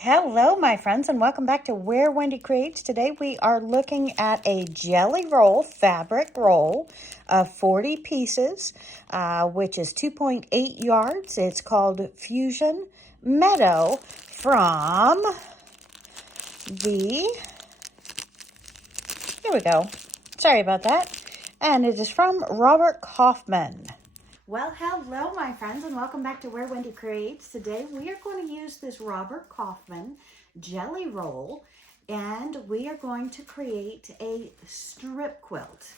Hello, my friends, and welcome back to Where Wendy Creates. Today we are looking at a jelly roll, fabric roll of 40 pieces, which is 2.8 yards. It's called Fusion Meadow from the, here we go. Sorry about that. And it is from Robert Kaufman. Well, hello, my friends, and welcome back to Where Wendy Creates. Today we are going to use this Robert Kaufman jelly roll, and we are going to create a strip quilt.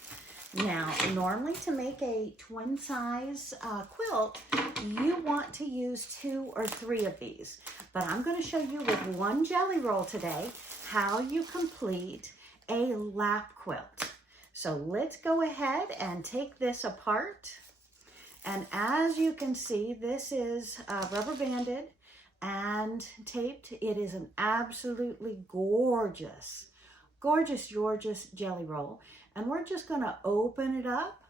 Now, normally to make a twin size quilt, you want to use 2 or 3 of these. But I'm going to show you with one jelly roll today how you complete a lap quilt. So let's go ahead and take this apart. And as you can see, this is rubber banded and taped. It is an absolutely gorgeous, gorgeous jelly roll. And we're just going to open it up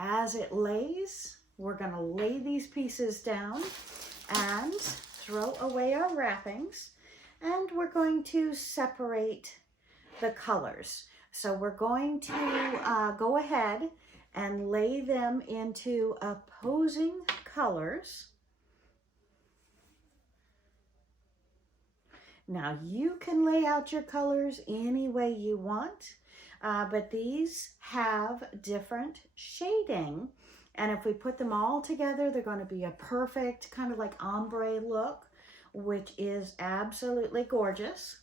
as it lays. We're going to lay these pieces down and throw away our wrappings. And we're going to separate the colors. So we're going to go ahead and lay them into opposing colors. Now you can lay out your colors any way you want, but these have different shading. And if we put them all together, they're going to be a perfect kind of like ombre look, which is absolutely gorgeous.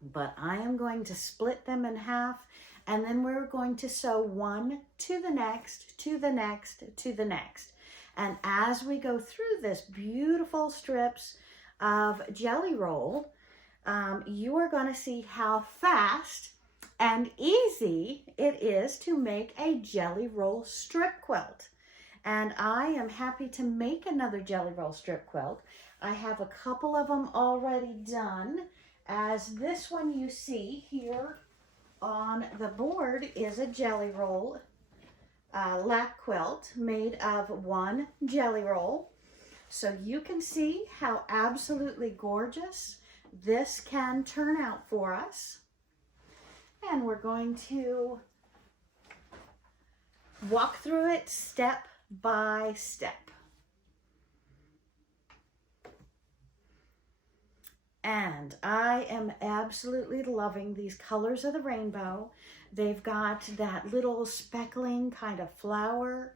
But I am going to split them in half, and then we're going to sew one to the next, to the next, to the next. And as we go through this beautiful strips of jelly roll, you are going to see how fast and easy it is to make a jelly roll strip quilt. And I am happy to make another jelly roll strip quilt. I have a couple of them already done, as this one you see here on the board is a jelly roll lap quilt made of one jelly roll. So you can see how absolutely gorgeous this can turn out for us. And we're going to walk through it step by step. And I am absolutely loving these colors of the rainbow. They've got that little speckling kind of flower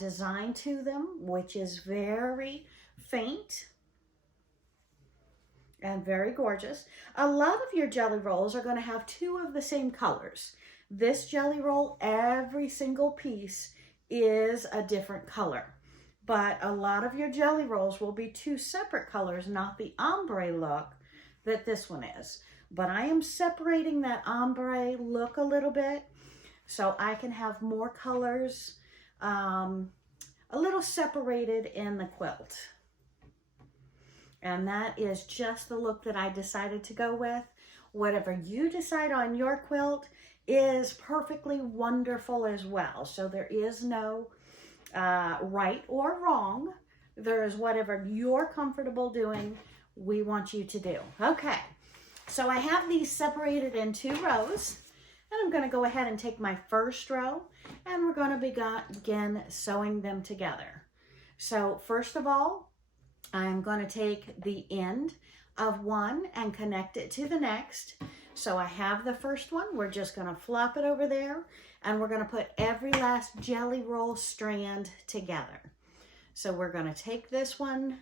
design to them, which is very faint and very gorgeous. A lot of your jelly rolls are going to have 2 of the same colors. This jelly roll, every single piece is a different color. But a lot of your jelly rolls will be 2 separate colors, not the ombre look that this one is. But I am separating that ombre look a little bit so I can have more colors a little separated in the quilt. And that is just the look that I decided to go with. Whatever you decide on your quilt is perfectly wonderful as well. So there is no right or wrong. There's whatever you're comfortable doing, we want you to do. Okay, so I have these separated in 2 rows, and I'm going to go ahead and take my first row, and we're going to begin sewing them together. So first of all, I'm going to take the end of one and connect it to the next. So I have the first one. We're just going to flop it over there, and we're going to put every last jelly roll strand together. So we're going to take this one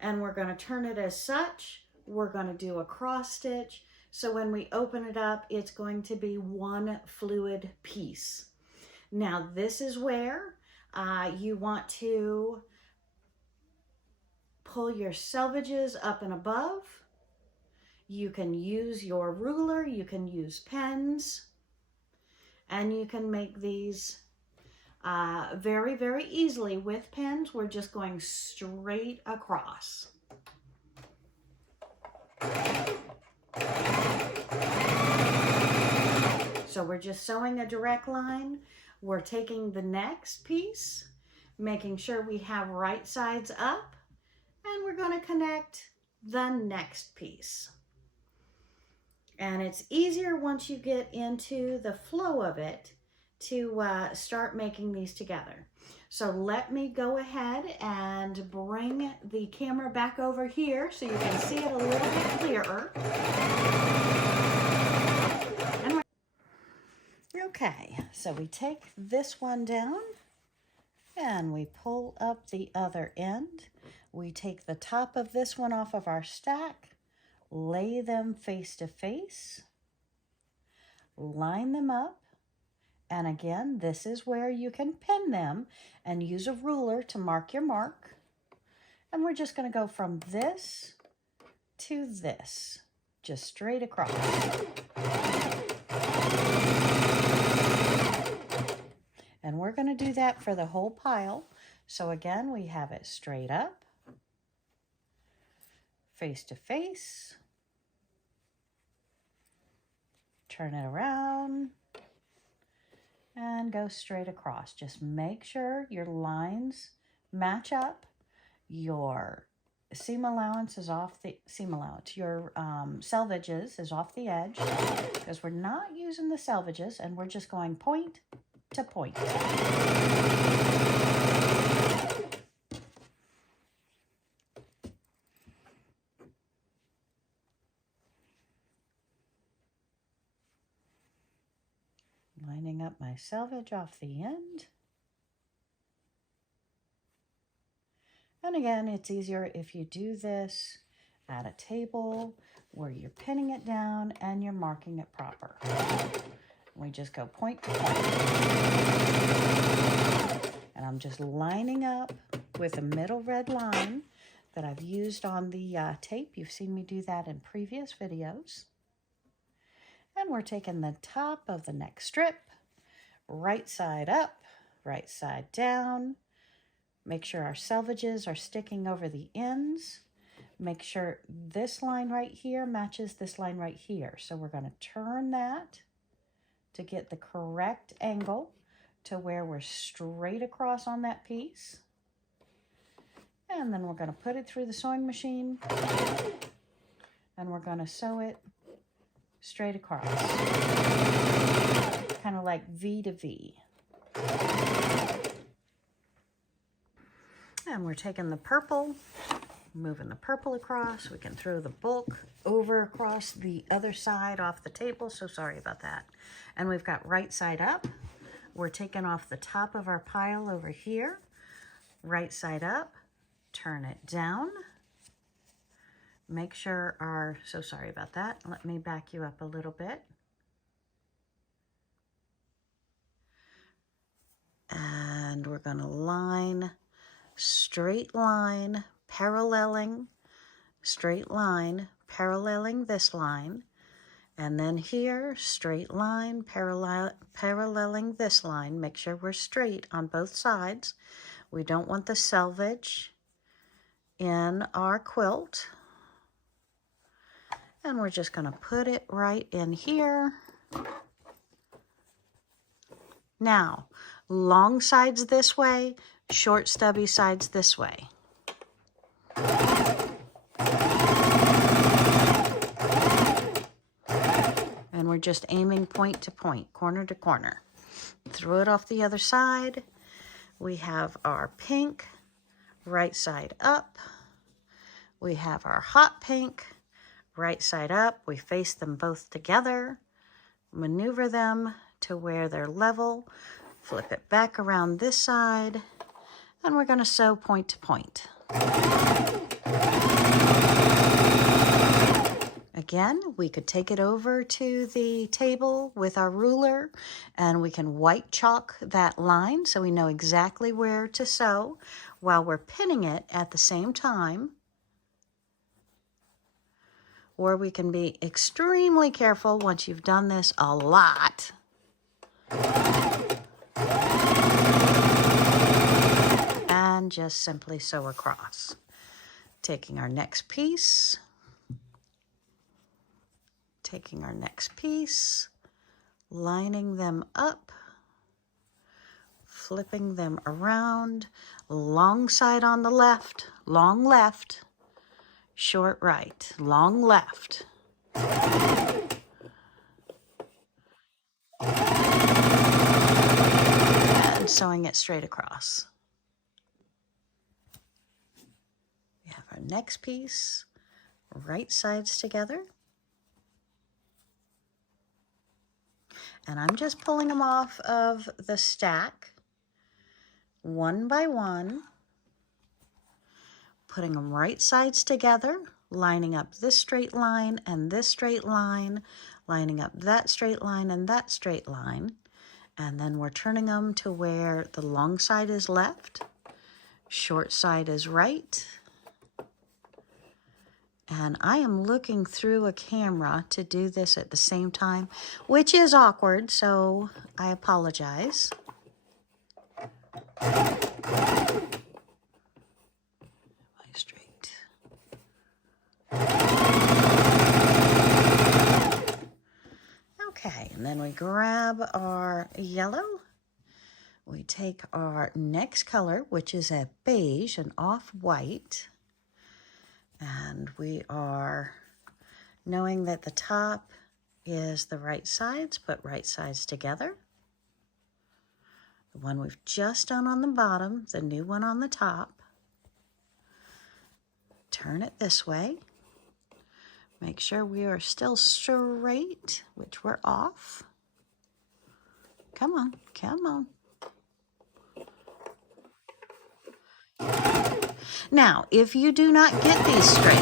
and we're going to turn it as such. We're going to do a cross stitch. So when we open it up, it's going to be one fluid piece. Now this is where you want to pull your selvages up and above. You can use your ruler, you can use pens, and you can make these very, very easily with pens. We're just going straight across. So we're just sewing a direct line. We're taking the next piece, making sure we have right sides up, and we're going to connect the next piece. And it's easier once you get into the flow of it to start making these together. So let me go ahead and bring the camera back over here so you can see it a little bit clearer. Okay, so we take this one down and we pull up the other end. We take the top of this one off of our stack, lay them face to face, line them up, and again, this is where you can pin them and use a ruler to mark your mark. And we're just going to go from this to this, just straight across. And we're going to do that for the whole pile. So again, we have it straight up, face to face, turn it around, and go straight across. Just make sure your lines match up. Your seam allowance is off the your selvages is off the edge, because we're not using the selvages and we're just going point to point. Lining up my selvage off the end. And again, it's easier if you do this at a table where you're pinning it down and you're marking it proper. We just go point to point. And I'm just lining up with a middle red line that I've used on the tape. You've seen me do that in previous videos. And we're taking the top of the next strip, right side up, right side down. Make sure our selvages are sticking over the ends. Make sure this line right here matches this line right here. So we're going to turn that to get the correct angle to where we're straight across on that piece. And then we're going to put it through the sewing machine and we're going to sew it straight across, kind of like V to V. And we're taking the purple, moving the purple across. We can throw the bulk over across the other side off the table. So sorry about that. And we've got right side up. We're taking off the top of our pile over here. Right side up, turn it down. Make sure our, so sorry about that. Let me back you up a little bit. And we're going to line, straight line, paralleling, straight line, paralleling this line. And then here, straight line, paralleling this line. Make sure we're straight on both sides. We don't want the selvage in our quilt. And we're just going to put it right in here. Now, long sides this way, short stubby sides this way. And we're just aiming point to point, corner to corner. Throw it off the other side. We have our pink, right side up. We have our hot pink, right side up. We face them both together, maneuver them to where they're level, flip it back around this side, and we're going to sew point to point. Again, we could take it over to the table with our ruler and we can white chalk that line so we know exactly where to sew while we're pinning it at the same time. Or we can be extremely careful once you've done this a lot. And just simply sew across. Taking our next piece. Lining them up, flipping them around, long side on the left, long left, short right, long left. And sewing it straight across. We have our next piece, right sides together. And I'm just pulling them off of the stack, one by one, putting them right sides together, lining up this straight line and this straight line, lining up that straight line and that straight line. And then we're turning them to where the long side is left, short side is right. And I am looking through a camera to do this at the same time, which is awkward, so I apologize. Straight. Okay, and then we grab our yellow. We take our next color, which is a beige, an off-white, and we are knowing that the top is the right sides, put right sides together. The one we've just done on the bottom, the new one on the top. Turn it this way. Make sure we are still straight, which we're off. Come on, come on. Now, if you do not get these straight,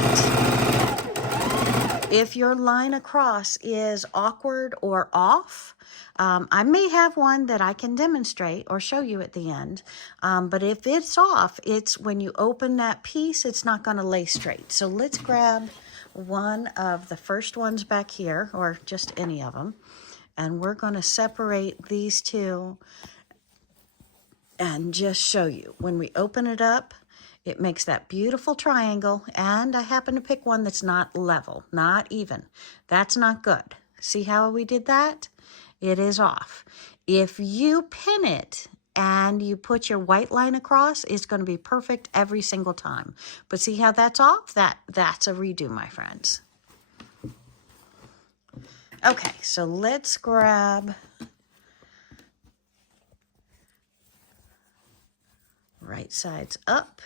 if your line across is awkward or off, I may have one that I can demonstrate or show you at the end. But if it's off, it's when you open that piece, it's not going to lay straight. So let's grab one of the first ones back here, or just any of them. And we're going to separate these two and just show you. When we open it up, it makes that beautiful triangle, and I happen to pick one that's not level, not even. That's not good. See how we did that? It is off. If you pin it and you put your white line across, it's going to be perfect every single time. But see how that's off? That's a redo, my friends. Okay, so let's grab right sides up.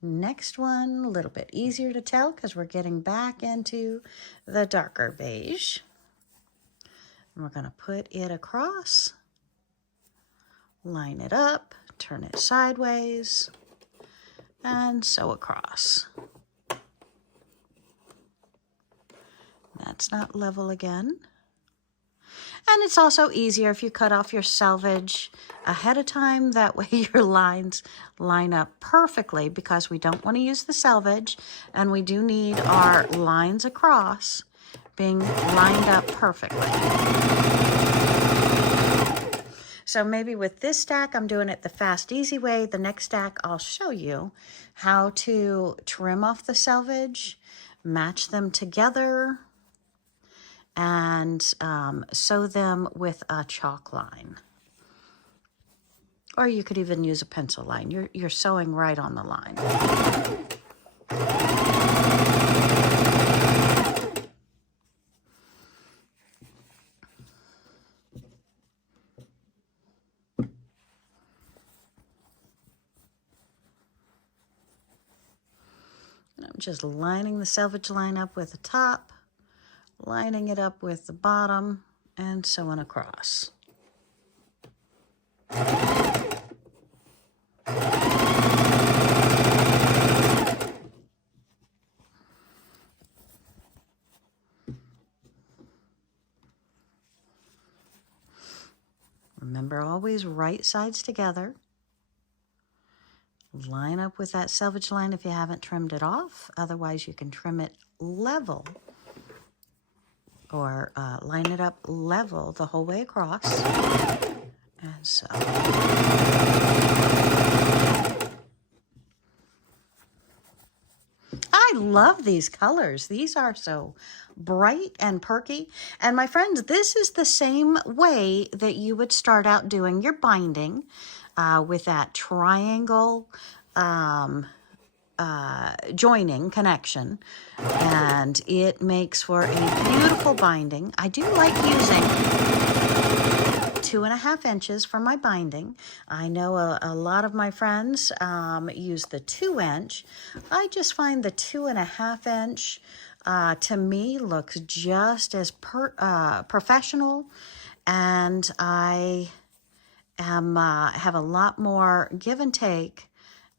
Next one, a little bit easier to tell because we're getting back into the darker beige. And we're going to put it across, line it up, turn it sideways, and sew across. That's not level again. And it's also easier if you cut off your selvage ahead of time. That way your lines line up perfectly, because we don't want to use the selvage, and we do need our lines across being lined up perfectly. So maybe with this stack, I'm doing it the fast, easy way. The next stack, I'll show you how to trim off the selvage, match them together, and sew them with a chalk line. Or you could even use a pencil line. You're sewing right on the line. And I'm just lining the selvage line up with the top, lining it up with the bottom, and sewing across. Remember, always right sides together. Line up with that selvage line if you haven't trimmed it off. Otherwise, you can trim it level, or line it up level the whole way across. And so. I love these colors. These are so bright and perky. And my friends, this is the same way that you would start out doing your binding with that triangle joining connection, and it makes for a beautiful binding. I do like using 2.5 inches for my binding. I know a lot of my friends use the 2-inch. I just find the 2.5 inch to me looks just as professional, and I have a lot more give and take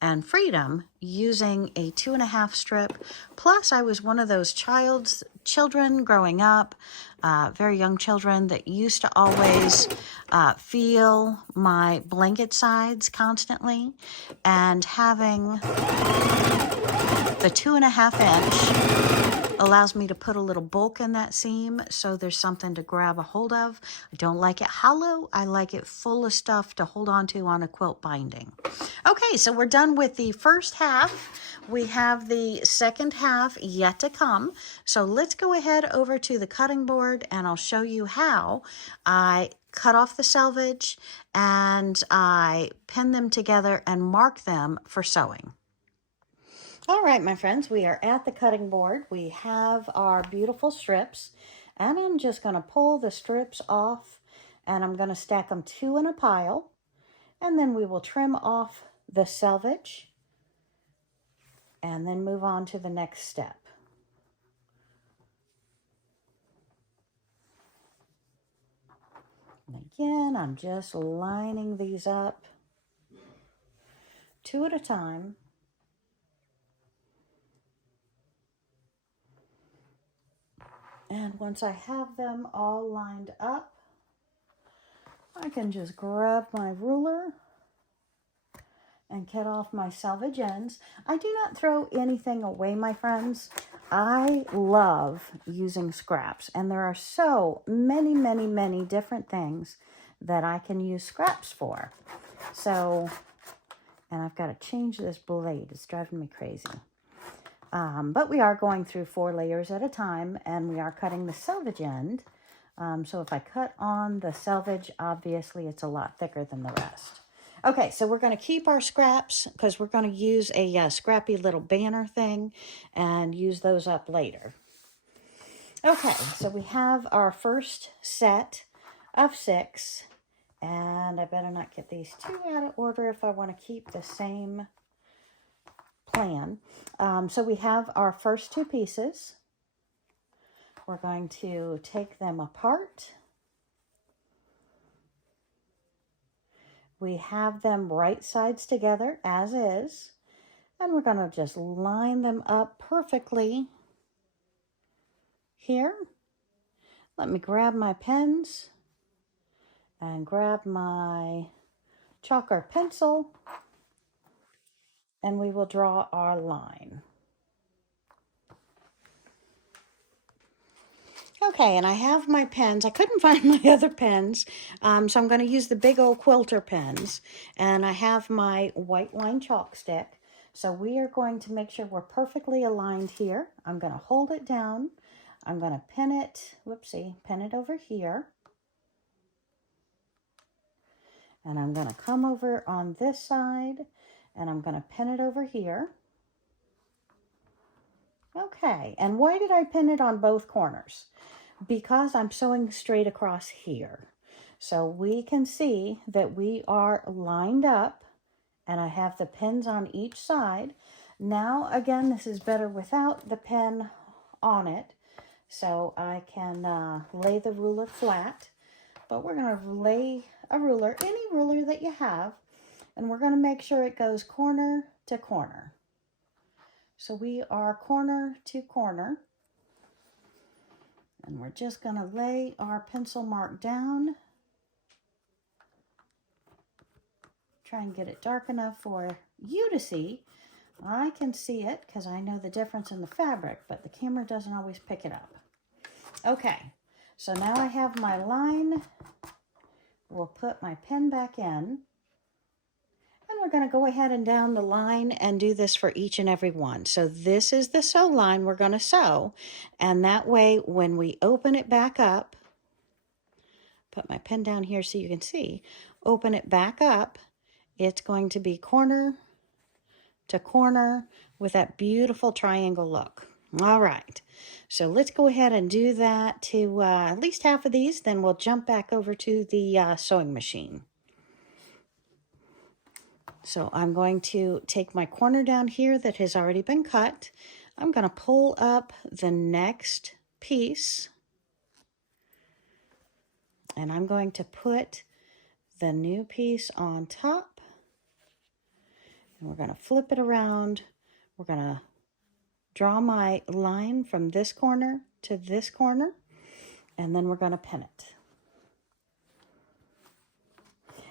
and freedom using a 2.5 strip. Plus, I was one of those children growing up, very young children, that used to always feel my blanket sides constantly, and having the 2.5 inch allows me to put a little bulk in that seam so there's something to grab a hold of. I don't like it hollow. I like it full of stuff to hold on to on a quilt binding. Okay, so we're done with the first half. We have the second half yet to come. So let's go ahead over to the cutting board and I'll show you how I cut off the selvage and I pin them together and mark them for sewing. All right, my friends, we are at the cutting board. We have our beautiful strips, and I'm just going to pull the strips off, and I'm going to stack them 2 in a pile, and then we will trim off the selvage and then move on to the next step. And again, I'm just lining these up 2 at a time. And once I have them all lined up, I can just grab my ruler and cut off my selvage ends. I do not throw anything away, my friends. I love using scraps, and there are so many, many, many different things that I can use scraps for. So, and I've got to change this blade. It's driving me crazy. But we are going through 4 layers at a time, and we are cutting the selvage end. So if I cut on the selvage, obviously it's a lot thicker than the rest. Okay, so we're going to keep our scraps because we're going to use a scrappy little banner thing and use those up later. Okay, so we have our first set of 6, and I better not get these too out of order if I want to keep the same plan. So we have our first 2 pieces. We're going to take them apart. We have them right sides together as is, and we're going to just line them up perfectly here. Let me grab my pens and grab my chalk or pencil, and we will draw our line. Okay, and I have my pens. I couldn't find my other pens, so I'm going to use the big old quilter pens. And I have my white line chalk stick. So we are going to make sure we're perfectly aligned here. I'm going to hold it down. I'm going to pin it, pin it over here. And I'm going to come over on this side, and I'm going to pin it over here. Okay, and why did I pin it on both corners? Because I'm sewing straight across here. So we can see that we are lined up, and I have the pins on each side. Now, again, this is better without the pin on it, so I can lay the ruler flat. But we're going to lay a ruler, any ruler that you have, and we're going to make sure it goes corner to corner. So we are corner to corner, and we're just going to lay our pencil mark down. Try and get it dark enough for you to see. I can see it because I know the difference in the fabric, but the camera doesn't always pick it up. Okay, so now I have my line. We'll put my pen back in. And we're going to go ahead and down the line and do this for each and every one. So this is the sew line we're going to sew. And that way, when we open it back up, put my pen down here so you can see, open it back up, it's going to be corner to corner with that beautiful triangle look. All right, so let's go ahead and do that to at least half of these, then we'll jump back over to the sewing machine. So I'm going to take my corner down here that has already been cut. I'm going to pull up the next piece, and I'm going to put the new piece on top, and we're going to flip it around. We're going to draw my line from this corner to this corner, and then we're going to pin it.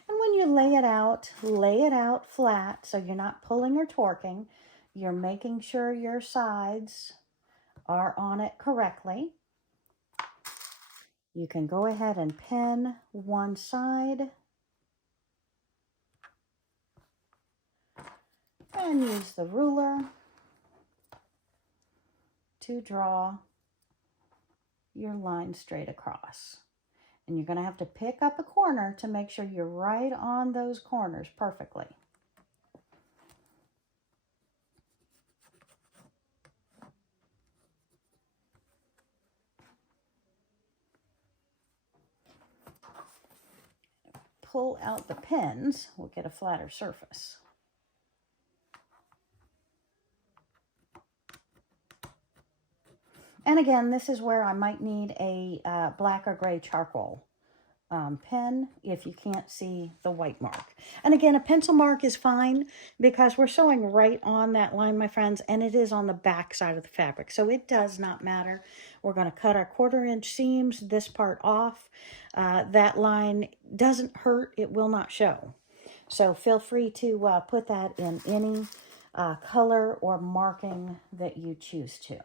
And when you lay it out flat so you're not pulling or torquing. You're making sure your sides are on it correctly. You can go ahead and pin one side and use the ruler to draw your line straight across. And you're going to have to pick up a corner to make sure you're right on those corners perfectly. Pull out the pins, we'll get a flatter surface. And again, this is where I might need a black or gray charcoal pen if you can't see the white mark. And again, a pencil mark is fine because we're sewing right on that line, my friends, and it is on the back side of the fabric. So it does not matter. We're going to cut our 1/4 inch seams, this part off. That line doesn't hurt. It will not show. So feel free to put that in any color or marking that you choose to.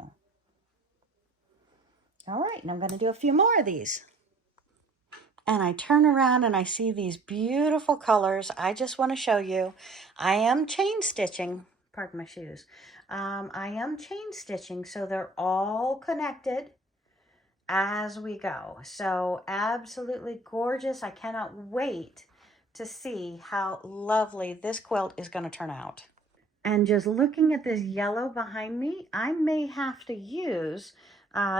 All right, and I'm going to do a few more of these. And I turn around and I see these beautiful colors. I just want to show you. I am chain stitching. Pardon my shoes. I am chain stitching, so they're all connected as we go. So absolutely gorgeous. I cannot wait to see how lovely this quilt is going to turn out. And just looking at this yellow behind me, I may have to use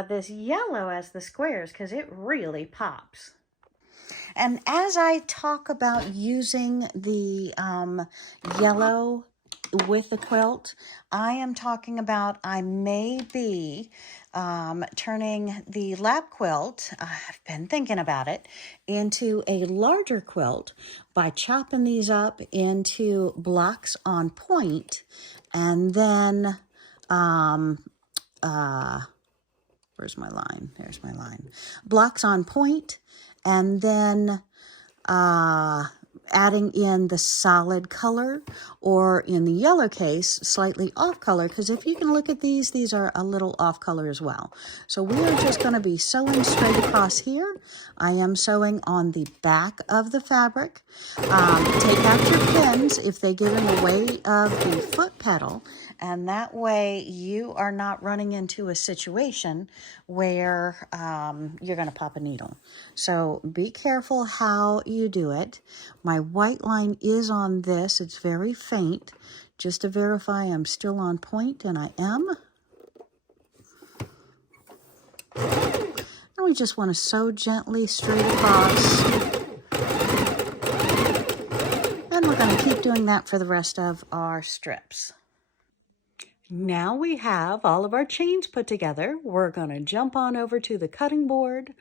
this yellow as the squares because it really pops. And as I talk about using the yellow with the quilt, I am talking about I may be turning the lap quilt, I've been thinking about it, into a larger quilt by chopping these up into blocks on point, and then where's my line? There's my line. Blocks on point, and then adding in the solid color, or in the yellow case, slightly off color, because if you can look at these are a little off color as well. So we are just going to be sewing straight across here. I am sewing on the back of the fabric. Take out your pins if they get in the way of the foot pedal, and that way you are not running into a situation where you're going to pop a needle. So be careful how you do it. My white line is on this. It's very faint, just to verify I'm still on point, and I am. And we just want to sew gently straight across. And we're going to keep doing that for the rest of our strips. Now we have all of our chains put together. We're going to jump on over to the cutting board,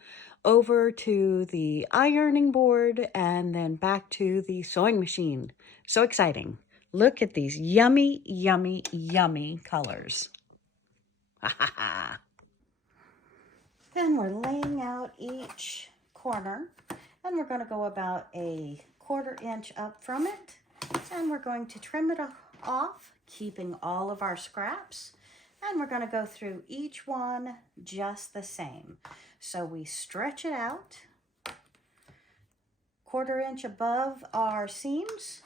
over to the ironing board, and then back to the sewing machine. So exciting. Look at these yummy, yummy, yummy colors. Then we're laying out each corner, and we're going to go about a 1/4 inch up from it, and we're going to trim it off, keeping all of our scraps, and we're going to go through each one just the same. So we stretch it out 1/4 inch above our seams,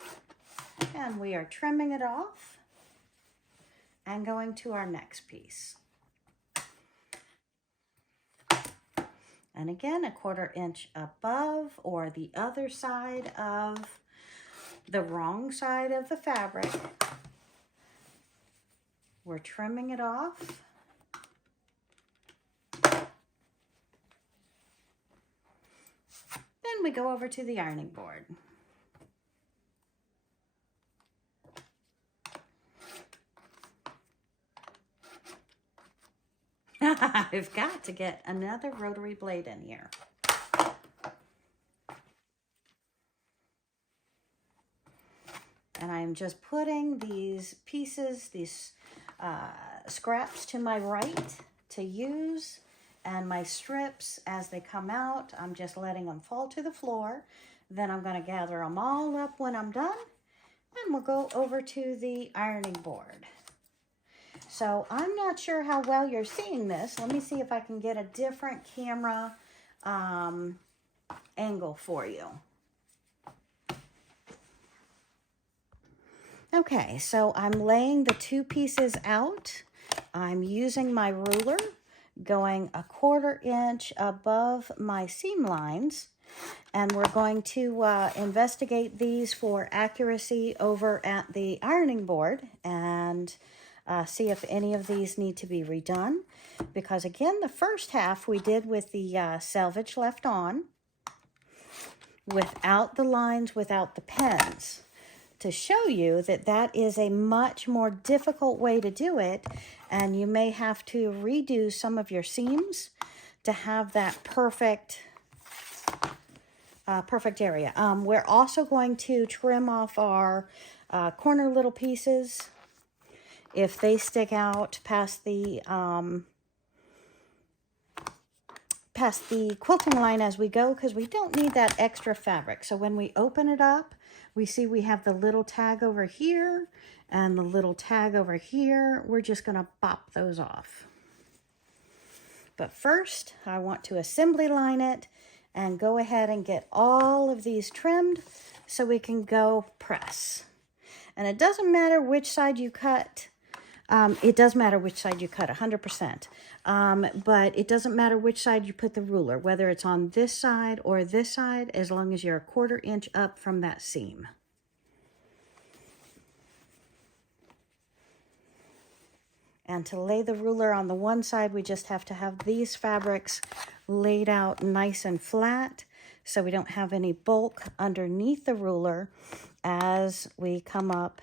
and we are trimming it off and going to our next piece. And again, a 1/4 inch above, or the other side of the wrong side of the fabric. we're trimming it off. Then we go over to the ironing board. I've got to get another rotary blade in here. And I'm just putting these pieces, these scraps to my right to use, and my strips as they come out, I'm just letting them fall to the floor. Then I'm going to gather them all up when I'm done, and we'll go over to the ironing board. So I'm not sure how well you're seeing this. Let me see if I can get a different camera angle for you. Okay, so I'm laying the two pieces out. I'm using my ruler, going 1/4 inch above my seam lines, and we're going to investigate these for accuracy over at the ironing board and see if any of these need to be redone. Because again, the first half we did with the selvage left on, without the lines, without the pens, to show you that that is a much more difficult way to do it, and you may have to redo some of your seams to have that perfect area. We're also going to trim off our corner little pieces if they stick out past the quilting line as we go, because we don't need that extra fabric. So when we open it up, we see we have the little tag over here and the little tag over here. We're just going to pop those off. But first, I want to assembly line it and go ahead and get all of these trimmed so we can go press. And it doesn't matter which side you cut. It does matter which side you cut, 100%. But it doesn't matter which side you put the ruler, whether it's on this side or this side, as long as you're 1/4 inch up from that seam. And to lay the ruler on the one side, we just have to have these fabrics laid out nice and flat so we don't have any bulk underneath the ruler as we come up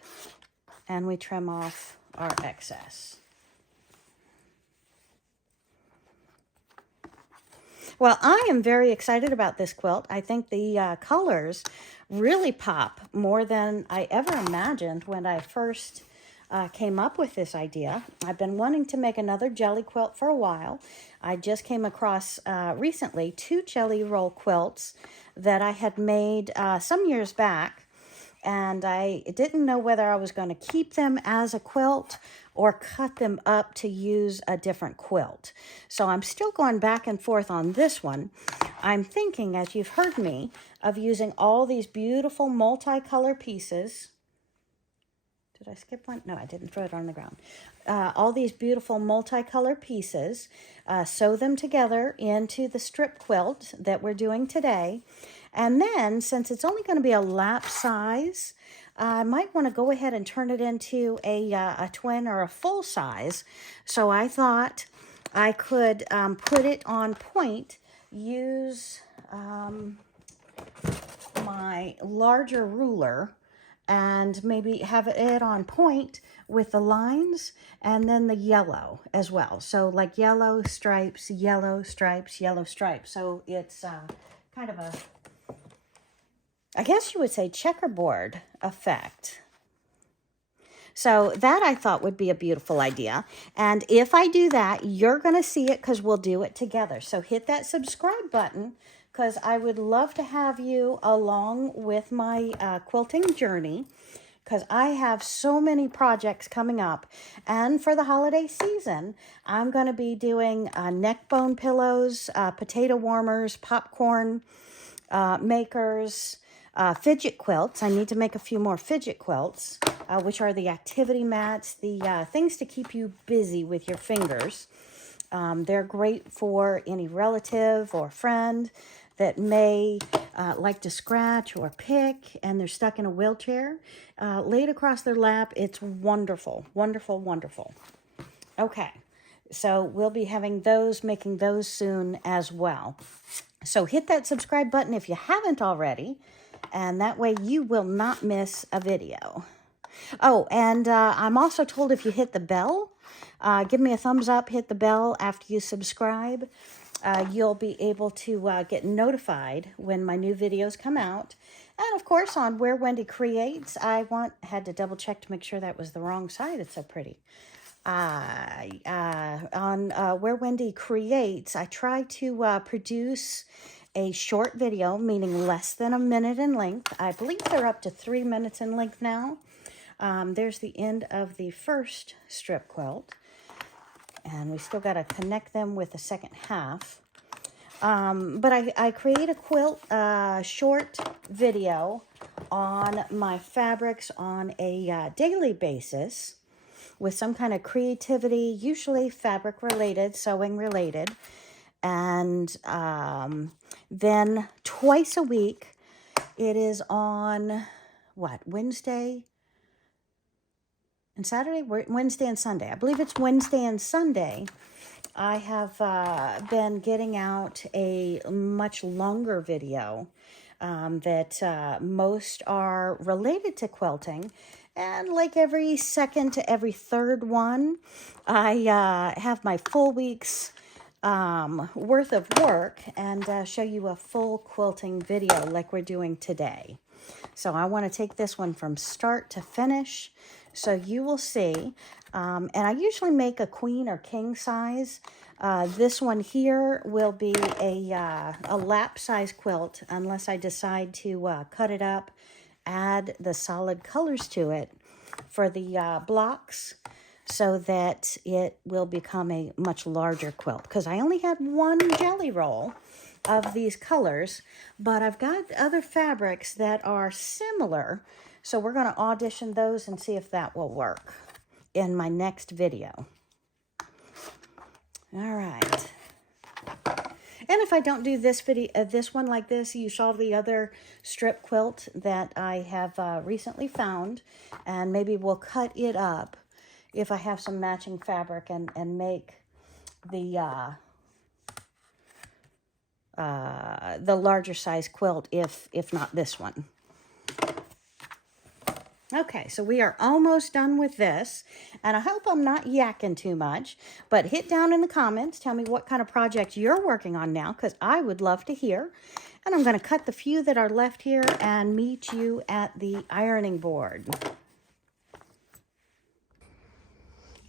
and we trim off our excess. Well, I am very excited about this quilt. I think the colors really pop more than I ever imagined when I first came up with this idea. I've been wanting to make another jelly quilt for a while. I just came across recently 2 jelly roll quilts that I had made some years back. And I didn't know whether I was going to keep them as a quilt or cut them up to use a different quilt. So I'm still going back and forth on this one. I'm thinking, as you've heard me, of using all these beautiful multicolor pieces. Did I skip one? No, I didn't throw it on the ground. All these beautiful multicolor pieces, sew them together into the strip quilt that we're doing today. And then, since it's only going to be a lap size, I might want to go ahead and turn it into a twin or a full size. So I thought I could put it on point, use my larger ruler, and maybe have it on point with the lines and then the yellow as well. So like yellow stripes, yellow stripes, yellow stripes. So it's kind of a, I guess you would say, checkerboard effect. So that I thought would be a beautiful idea. And if I do that, you're going to see it because we'll do it together. So hit that subscribe button because I would love to have you along with my quilting journey, because I have so many projects coming up. And for the holiday season, I'm going to be doing neck bone pillows, potato warmers, popcorn makers, fidget quilts. I need to make a few more fidget quilts, which are the activity mats, the things to keep you busy with your fingers. They're great for any relative or friend that may like to scratch or pick and they're stuck in a wheelchair, lay it across their lap. It's wonderful, wonderful, wonderful. Okay, so we'll be having those, making those soon as well. So hit that subscribe button if you haven't already, and that way you will not miss a video. Oh, and I'm also told if you hit the bell, give me a thumbs up, hit the bell after you subscribe, you'll be able to get notified when my new videos come out. And of course, on Where Wendy Creates, had to double check to make sure that was the wrong side. It's so pretty. On Where Wendy Creates, I try to produce a short video, meaning less than a minute in length. I believe they're up to 3 minutes in length now. There's the end of the first strip quilt, and we still got to connect them with the second half. But I create a quilt short video on my fabrics on a daily basis with some kind of creativity, usually fabric related, sewing related. And then twice a week, it is on, Wednesday and Saturday? Wednesday and Sunday. I believe it's Wednesday and Sunday. I have been getting out a much longer video that most are related to quilting. And like every second to every third one, I have my full week's worth of work and show you a full quilting video like we're doing today. So I want to take this one from start to finish. So you will see, and I usually make a queen or king size. This one here will be a lap size quilt unless I decide to cut it up, add the solid colors to it for the blocks so that it will become a much larger quilt. Because I only had one jelly roll of these colors, but I've got other fabrics that are similar. So we're going to audition those and see if that will work in my next video. All right. And if I don't do this video, this one like this, you saw the other strip quilt that I have recently found, and maybe we'll cut it up if I have some matching fabric and make the larger size quilt if not this one. Okay, so we are almost done with this, and I hope I'm not yakking too much, but hit down in the comments, tell me what kind of project you're working on now, because I would love to hear. And I'm going to cut the few that are left here and meet you at the ironing board.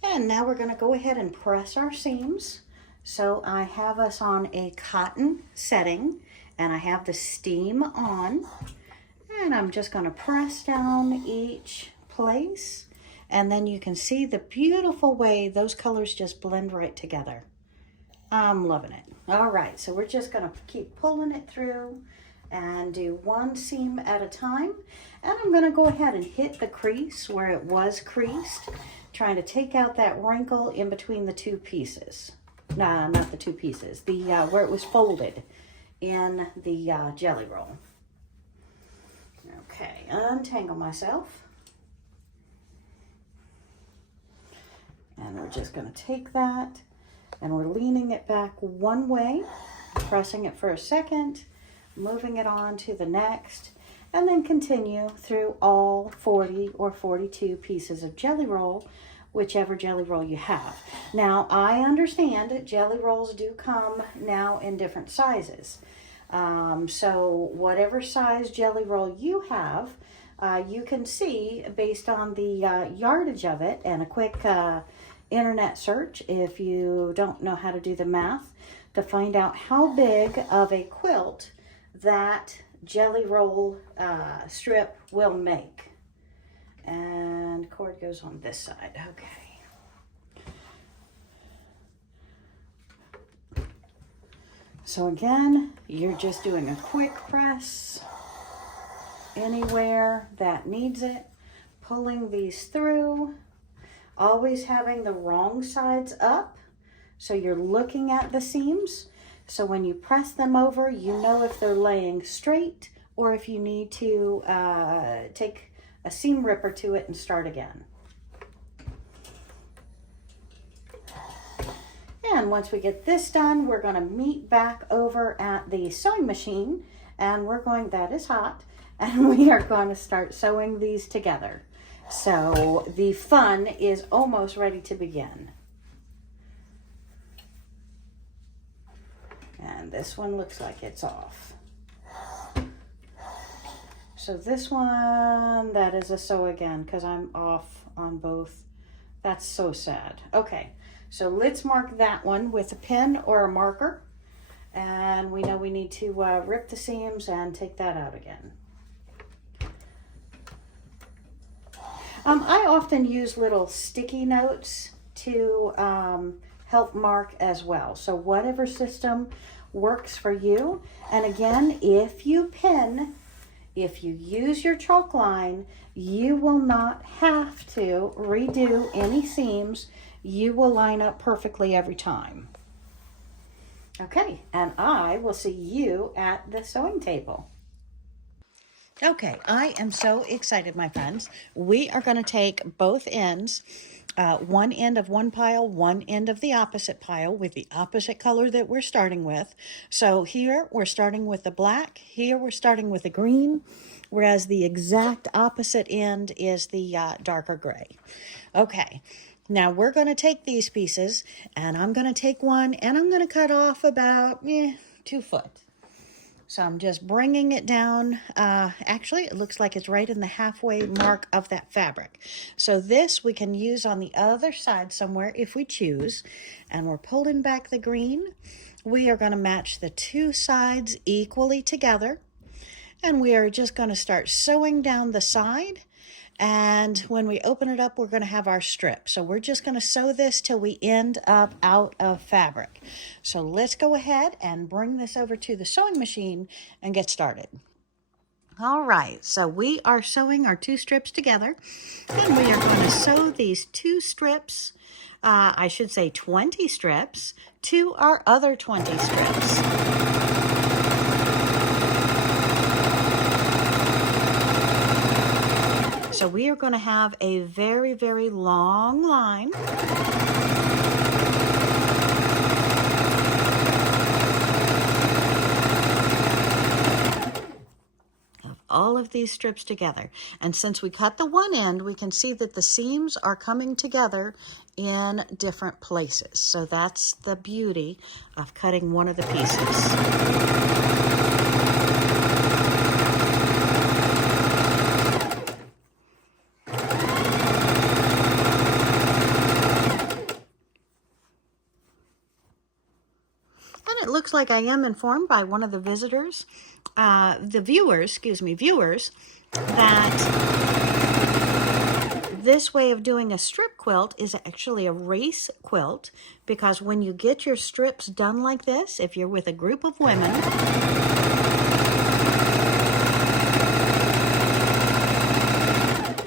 And now we're going to go ahead and press our seams. So I have us on a cotton setting, and I have the steam on. And I'm just going to press down each place. And then you can see the beautiful way those colors just blend right together. I'm loving it. All right, so we're just going to keep pulling it through and do one seam at a time. And I'm going to go ahead and hit the crease where it was creased, trying to take out that wrinkle in between the two pieces. Nah, not the two pieces. The where it was folded in the jelly roll. Okay, untangle myself. And we're just going to take that and we're leaning it back one way, pressing it for a second, moving it on to the next, and then continue through all 40 or 42 pieces of jelly roll, whichever jelly roll you have. Now, I understand that jelly rolls do come now in different sizes. So whatever size jelly roll you have, you can see based on the yardage of it and a quick internet search, if you don't know how to do the math, to find out how big of a quilt that jelly roll strip will make. And cord goes on this side. Okay. So again, you're just doing a quick press anywhere that needs it, pulling these through, always having the wrong sides up. So you're looking at the seams So when you press them over, you know if they're laying straight or if you need to take a seam ripper to it and start again. And once we get this done, we're going to meet back over at the sewing machine, and that is hot, and we are going to start sewing these together. So the fun is almost ready to begin. And this one looks like it's off. So this one, that is a sew again because I'm off on both. That's so sad. Okay, so let's mark that one with a pen or a marker. And we know we need to rip the seams and take that out again. I often use little sticky notes to help mark as well. So whatever system works for you. And again, if you use your chalk line, you will not have to redo any seams. You will line up perfectly every time. Okay, and I will see you at the sewing table. Okay, I am so excited, my friends. We are going to take both ends, one end of one pile, one end of the opposite pile with the opposite color that we're starting with. So here we're starting with the black, here we're starting with the green, whereas the exact opposite end is the darker gray. Okay, now we're going to take these pieces, and I'm going to take one, and I'm going to cut off about 2 foot. So I'm just bringing it down. Actually, it looks like it's right in the halfway mark of that fabric. So this we can use on the other side somewhere if we choose. And we're pulling back the green. We are going to match the two sides equally together. And we are just going to start sewing down the side. And when we open it up, we're going to have our strip. So we're just going to sew this till we end up out of fabric. So let's go ahead and bring this over to the sewing machine and get started. All right, so we are sewing our 2 strips together, and we are going to sew these 2 strips, I should say 20 strips, to our other 20 strips. So we are going to have a very, very long line. Of all of these strips together. And since we cut the one end, we can see that the seams are coming together in different places. So that's the beauty of cutting one of the pieces. It looks like I am informed by one of the viewers, that this way of doing a strip quilt is actually a race quilt, because when you get your strips done like this, if you're with a group of women,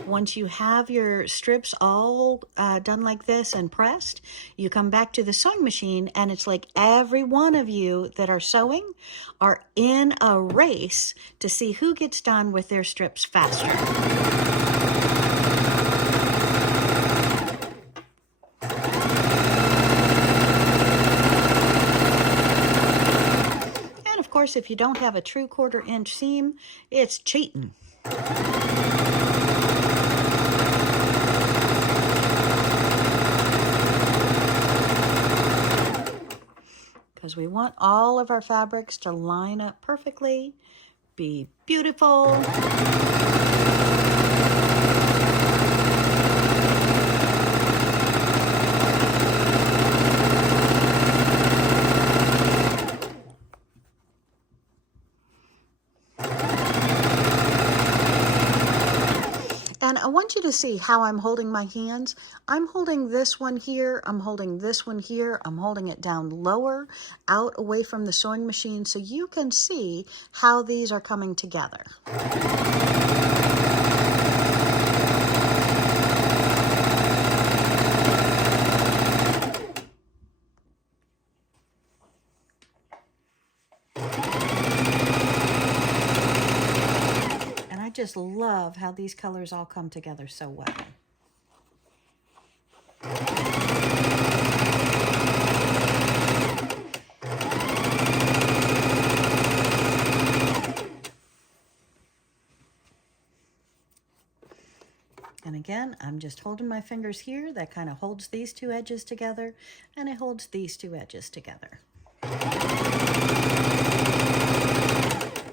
once you have your strips all done like this and pressed, you come back to the sewing machine, and it's like every one of you that are sewing are in a race to see who gets done with their strips faster. And of course, if you don't have a true 1/4 inch seam, it's cheating. Because we want all of our fabrics to line up perfectly, be beautiful. And I want you to see how I'm holding my hands. I'm holding this one here, I'm holding this one here, I'm holding it down lower, out away from the sewing machine, so you can see how these are coming together. just love how these colors all come together so well. And again, I'm just holding my fingers here. That kind of holds these two edges together, and it holds these two edges together.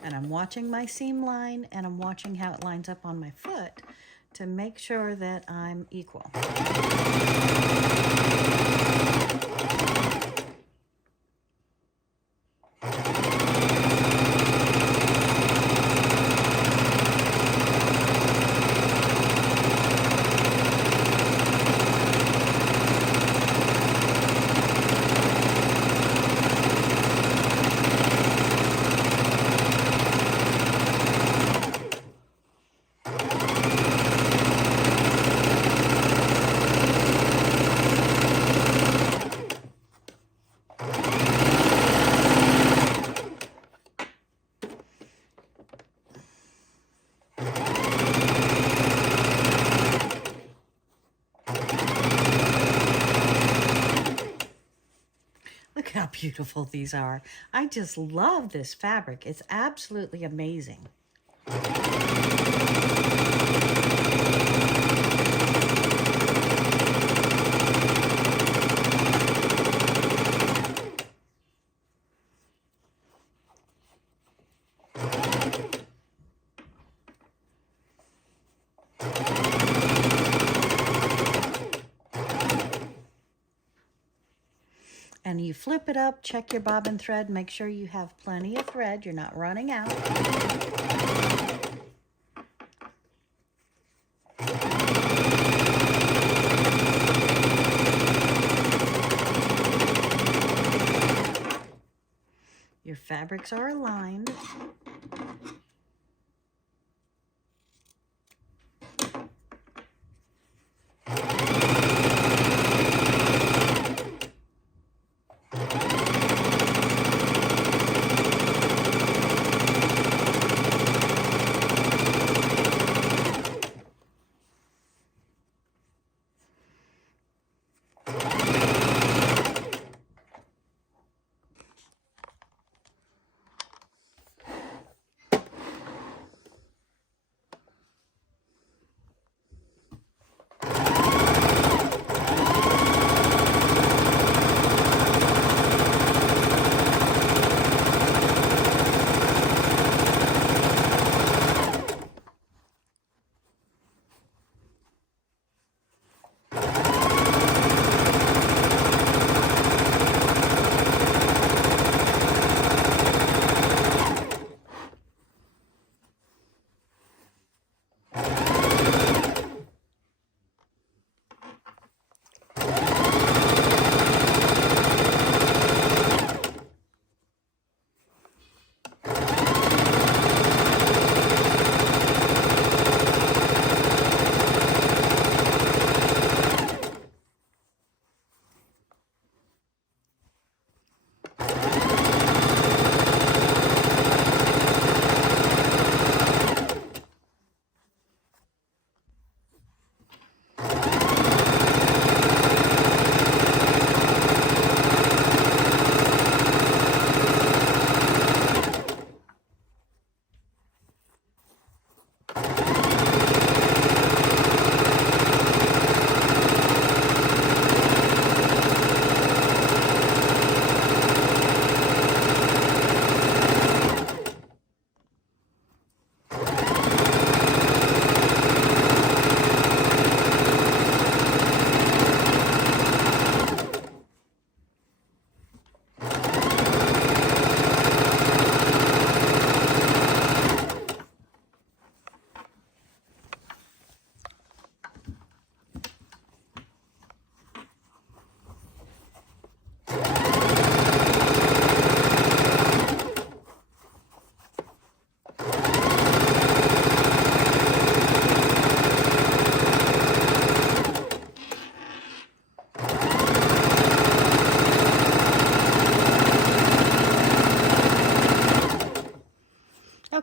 And I'm watching my seam line, and I'm watching how it lines up on my foot to make sure that I'm equal. Look how beautiful these are. I just love this fabric. It's absolutely amazing. And you flip it up, check your bobbin thread, make sure you have plenty of thread, you're not running out. Your fabrics are aligned.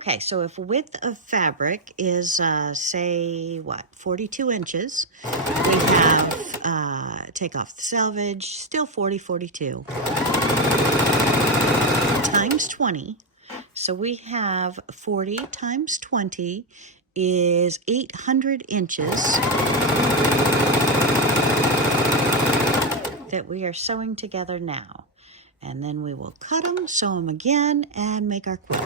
Okay, so if width of fabric is, say, what, 42 inches, we have, take off the selvage, still 42, times 20. So we have 40 times 20 is 800 inches that we are sewing together now. And then we will cut them, sew them again, and make our quilt.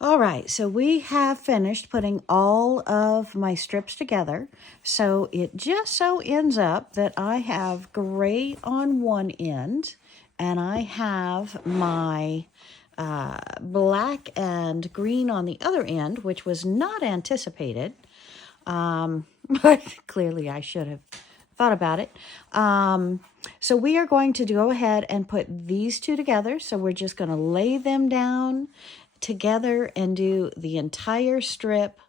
All right, so we have finished putting all of my strips together. So it just so ends up that I have gray on one end and I have my black and green on the other end, which was not anticipated. But clearly I should have thought about it. So we are going to go ahead and put these two together. So we're just going to lay them down together and do the entire strip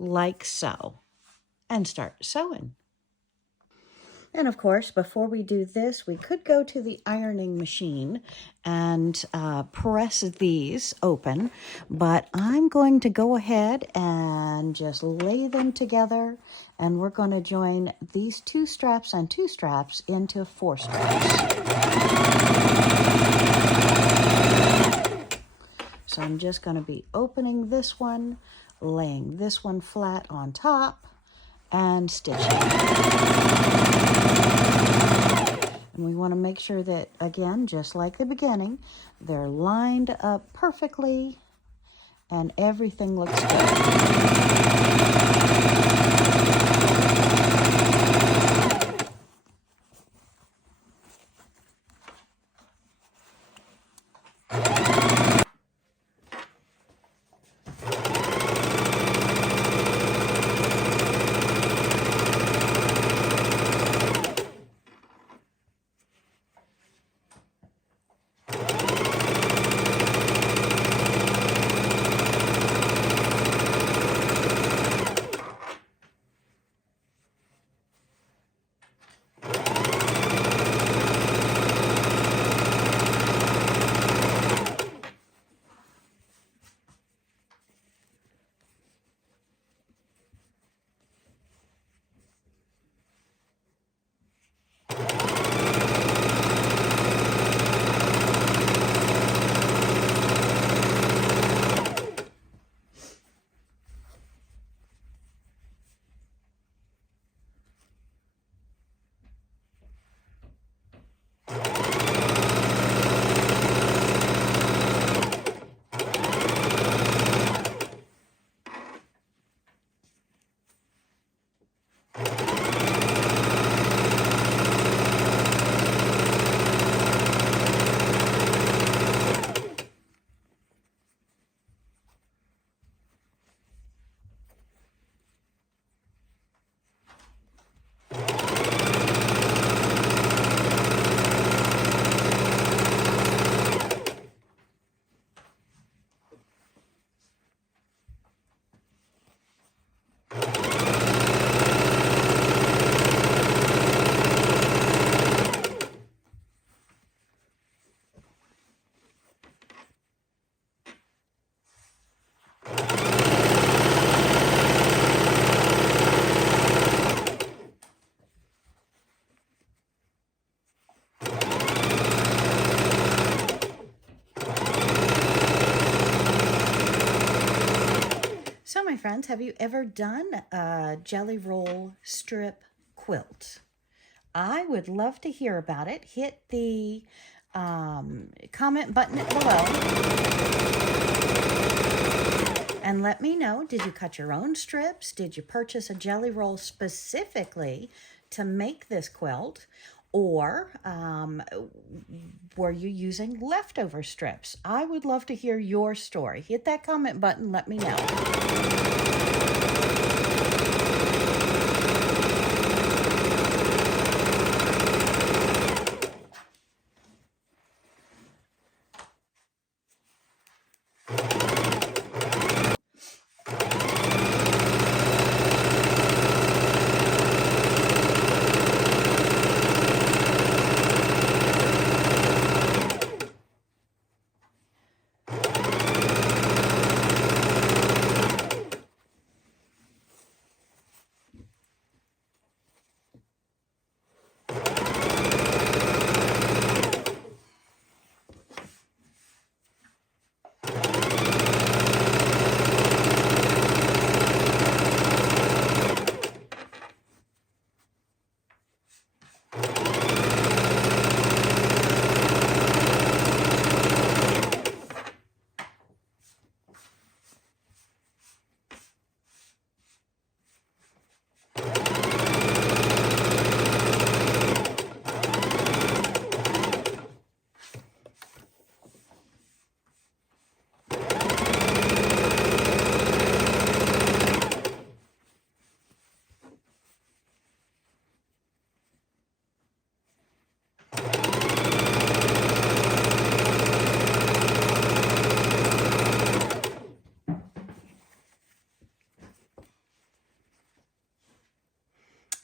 like so and start sewing. And of course, before we do this, we could go to the ironing machine and press these open, but I'm going to go ahead and just lay them together, and we're going to join these two straps and two straps into 4 straps. So I'm just going to be opening this one, laying this one flat on top, and stitching. And we want to make sure that, again, just like the beginning, they're lined up perfectly and everything looks good. my friends, have you ever done a jelly roll strip quilt? I would love to hear about it. Hit the comment button below and let me know. Did you cut your own strips? Did you purchase a jelly roll specifically to make this quilt? Or were you using leftover strips? I would love to hear your story. Hit that comment button, let me know.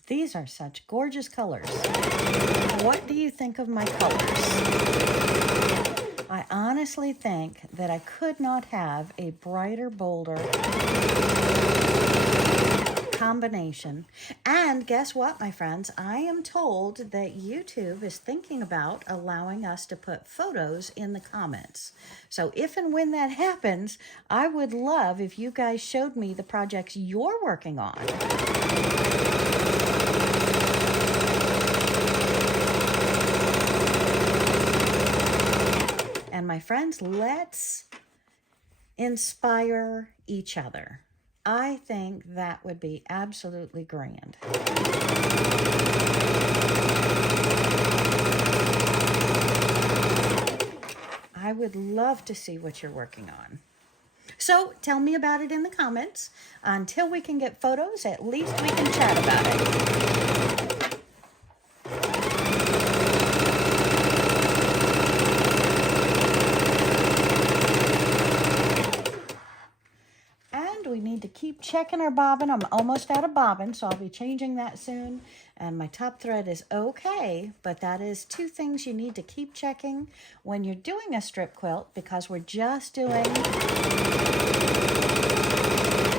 These are such gorgeous colors. What do you think of my colors? I honestly think that I could not have a brighter, bolder combination. And guess what, my friends? I am told that YouTube is thinking about allowing us to put photos in the comments. So if and when that happens, I would love if you guys showed me the projects you're working on. And my friends, let's inspire each other. I think that would be absolutely grand. I would love to see what you're working on. So tell me about it in the comments. Until we can get photos, at least we can chat about it. We need to keep checking our bobbin. I'm almost out of bobbin, so I'll be changing that soon. And my top thread is okay, but that is two things you need to keep checking when you're doing a strip quilt, because we're just doing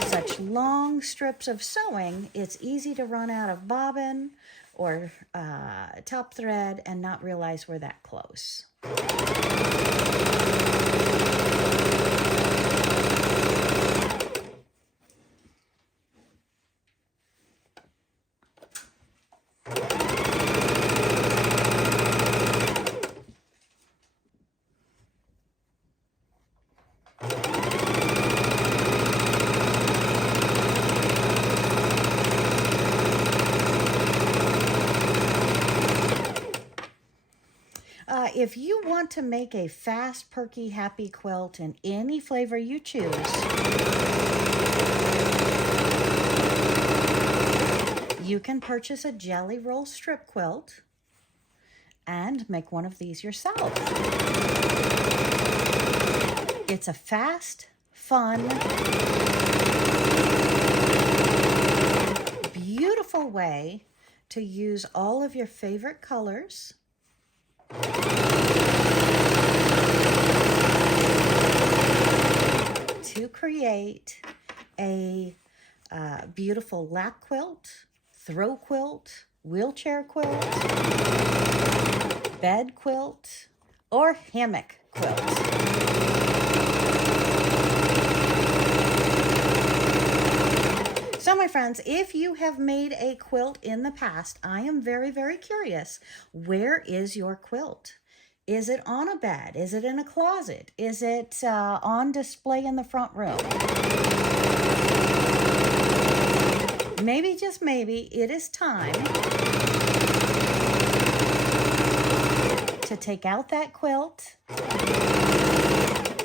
such long strips of sewing. It's easy to run out of bobbin or top thread and not realize we're that close. If you want to make a fast, perky, happy quilt in any flavor you choose, you can purchase a jelly roll strip quilt and make one of these yourself. It's a fast, fun, beautiful way to use all of your favorite colors to create a beautiful lap quilt, throw quilt, wheelchair quilt, bed quilt, or hammock quilt. So my friends, if you have made a quilt in the past, I am very, very curious. Where is your quilt? Is it on a bed? Is it in a closet? Is it on display in the front room? Maybe, just maybe, it is time to take out that quilt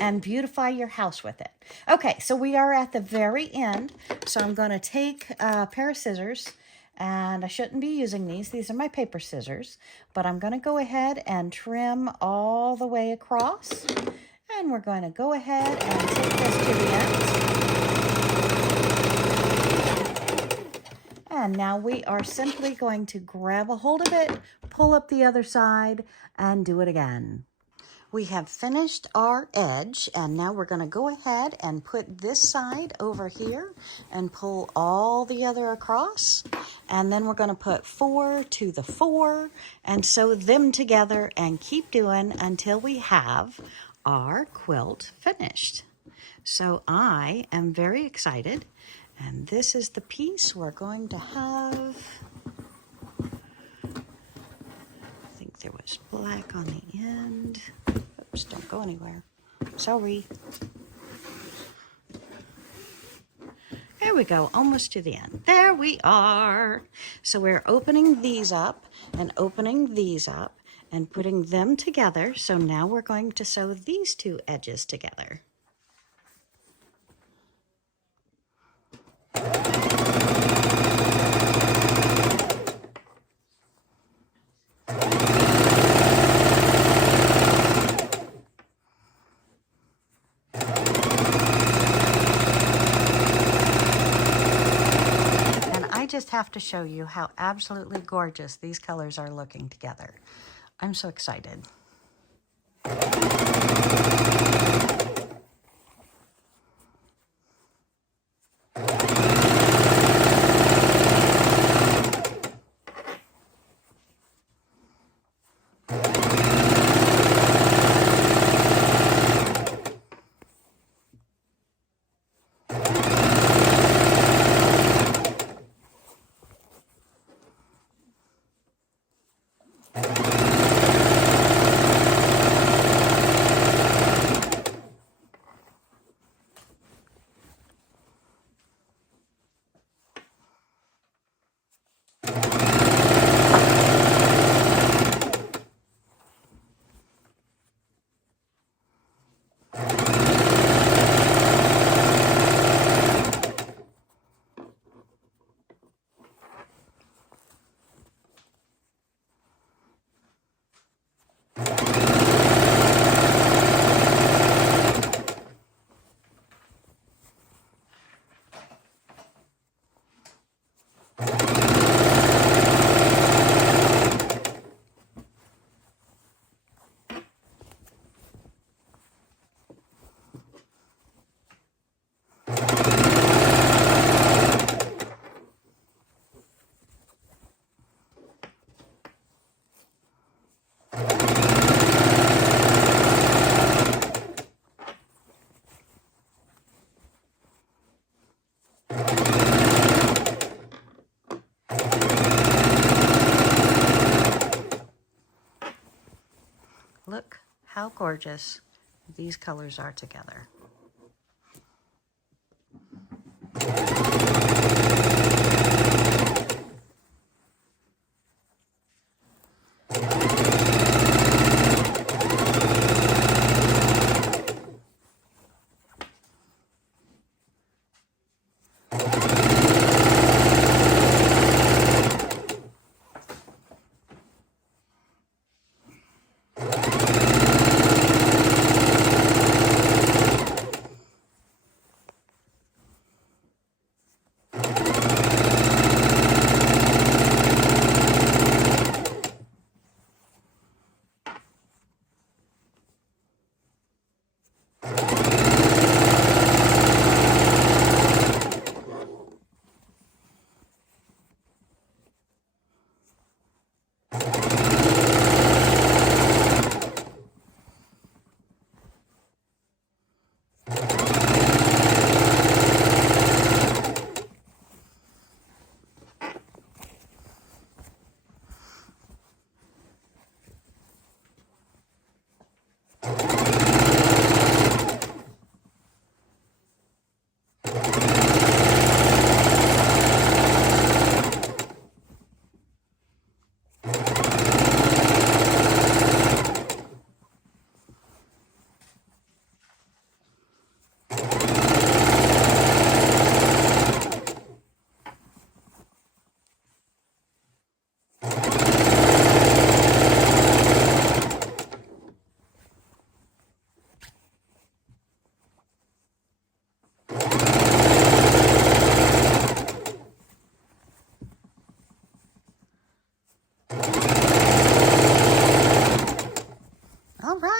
and beautify your house with it. Okay, so we are at the very end. So I'm going to take a pair of scissors, and I shouldn't be using these. These are my paper scissors, but I'm going to go ahead and trim all the way across. And we're going to go ahead and take this to the end. And now we are simply going to grab a hold of it, pull up the other side, and do it again. We have finished our edge, and now we're going to go ahead and put this side over here and pull all the other across. And then we're going to put 4 to the 4 and sew them together and keep doing until we have our quilt finished. So I am very excited, and this is the piece we're going to have. I think there was black on the end. Oops, don't go anywhere. Sorry. There we go, almost to the end. There we are. So we're opening these up and opening these up and putting them together. So now we're going to sew these two edges together. Just have to show you how absolutely gorgeous these colors are looking together. I'm so excited. Look how gorgeous these colors are together.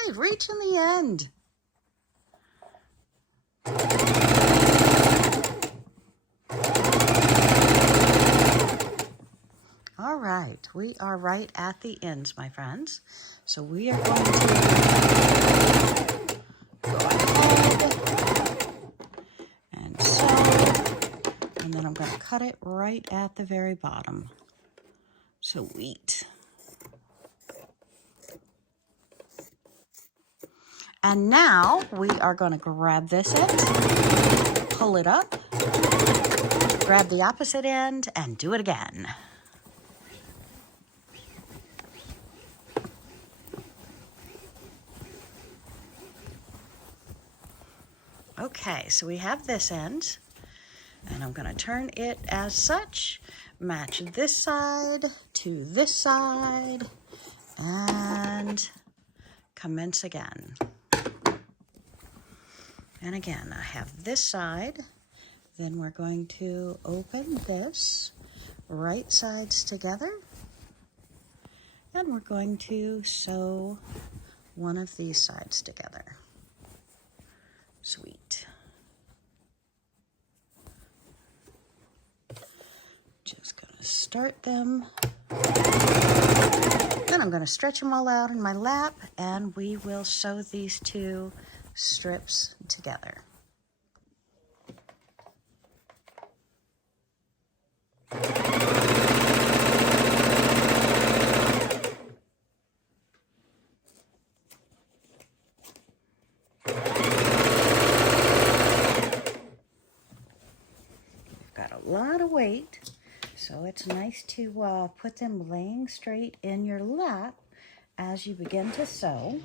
She's reaching the end. All right, we are right at the ends, my friends. So we are going to go ahead and sew, and then I'm going to cut it right at the very bottom. Sweet. And now we are going to grab this end, pull it up, grab the opposite end, and do it again. Okay, so we have this end, and I'm going to turn it as such, match this side to this side, and commence again. And again, I have this side, then we're going to open this, right sides together, and we're going to sew one of these sides together. Sweet. Just gonna start them. Then I'm gonna stretch them all out in my lap, and we will sew these two strips together. Got a lot of weight, so it's nice to put them laying straight in your lap as you begin to sew.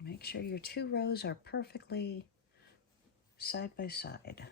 Make sure your two rows are perfectly side by side.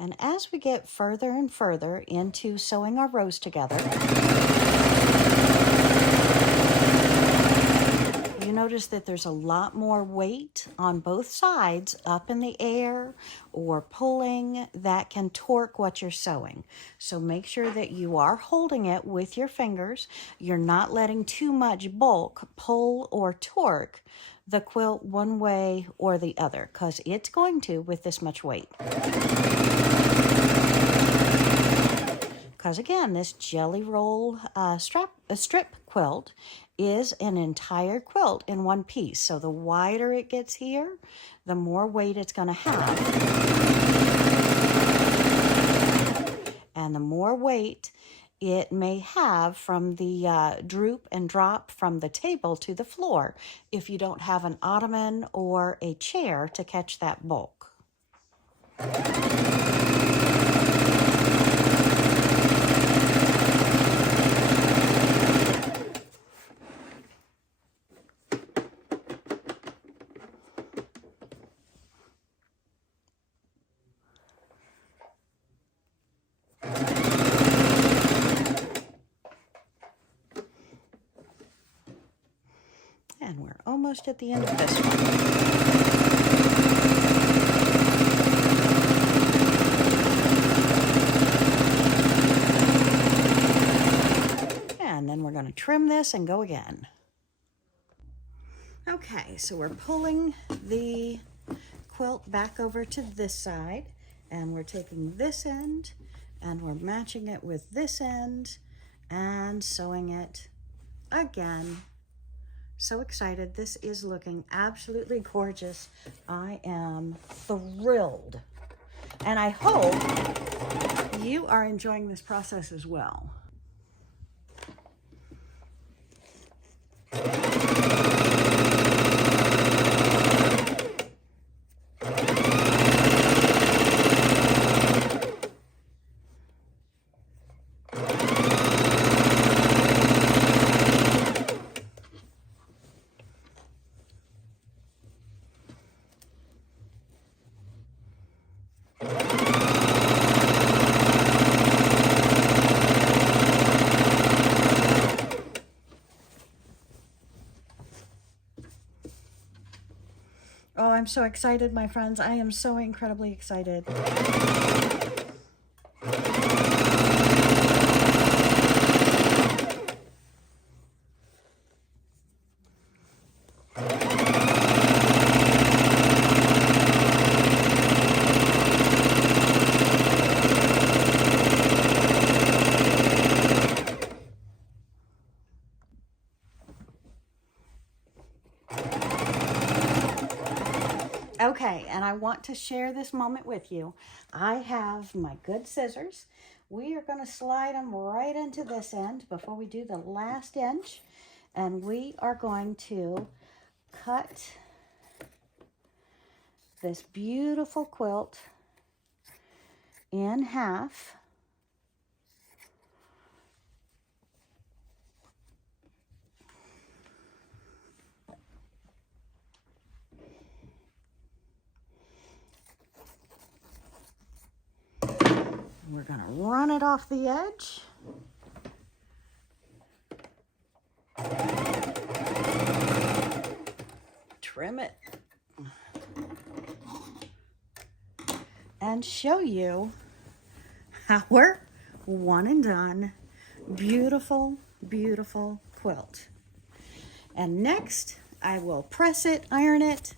And as we get further and further into sewing our rows together, you notice that there's a lot more weight on both sides up in the air or pulling that can torque what you're sewing. So make sure that you are holding it with your fingers. You're not letting too much bulk pull or torque the quilt one way or the other, because it's going to with this much weight. Because again, this jelly roll strip quilt is an entire quilt in one piece. So the wider it gets here, the more weight it's going to have. And the more weight it may have from the droop and drop from the table to the floor if you don't have an ottoman or a chair to catch that bulk. And we're almost at the end of this one. And then we're going to trim this and go again. Okay, so we're pulling the quilt back over to this side, and we're taking this end and we're matching it with this end, and sewing it again. So excited. This is looking absolutely gorgeous. I am thrilled. And I hope you are enjoying this process as well. Oh, I'm so excited, my friends. I am so incredibly excited. Okay, and I want to share this moment with you. I have my good scissors. We are going to slide them right into this end before we do the last inch. And we are going to cut this beautiful quilt in half. We're going to run it off the edge. Trim it. And show you our one and done beautiful, beautiful quilt. And next, I will press it, iron it,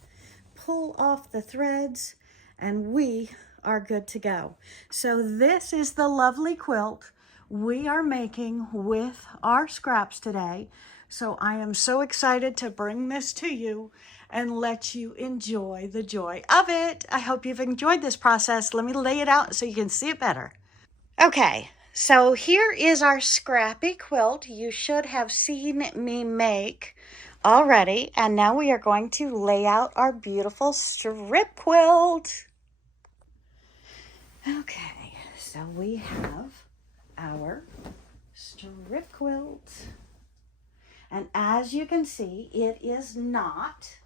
pull off the threads, and we are good to go. So this is the lovely quilt we are making with our scraps today. So I am so excited to bring this to you and let you enjoy the joy of it. I hope you've enjoyed this process. Let me lay it out so you can see it better. Okay, so here is our scrappy quilt you should have seen me make already. And now we are going to lay out our beautiful strip quilt. Okay, so we have our strip quilt. And as you can see, it is not,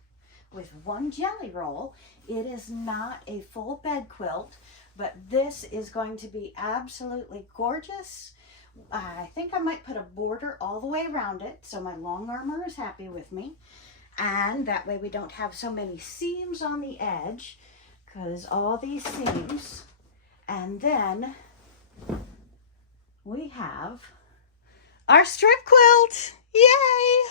with one jelly roll, it is not a full bed quilt, but this is going to be absolutely gorgeous. I think I might put a border all the way around it so my long armer is happy with me. And that way we don't have so many seams on the edge, because all these seams. And then we have our strip quilt. Yay!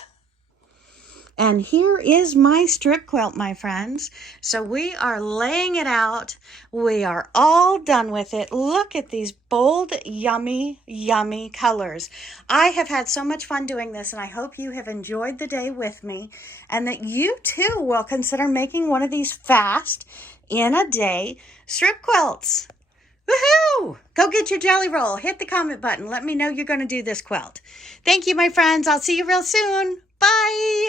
And here is my strip quilt, my friends. So we are laying it out. We are all done with it. Look at these bold, yummy, yummy colors. I have had so much fun doing this, and I hope you have enjoyed the day with me, and that you too will consider making one of these fast, in a day strip quilts. Woohoo! Go get your jelly roll. Hit the comment button. Let me know you're going to do this quilt. Thank you, my friends. I'll see you real soon. Bye.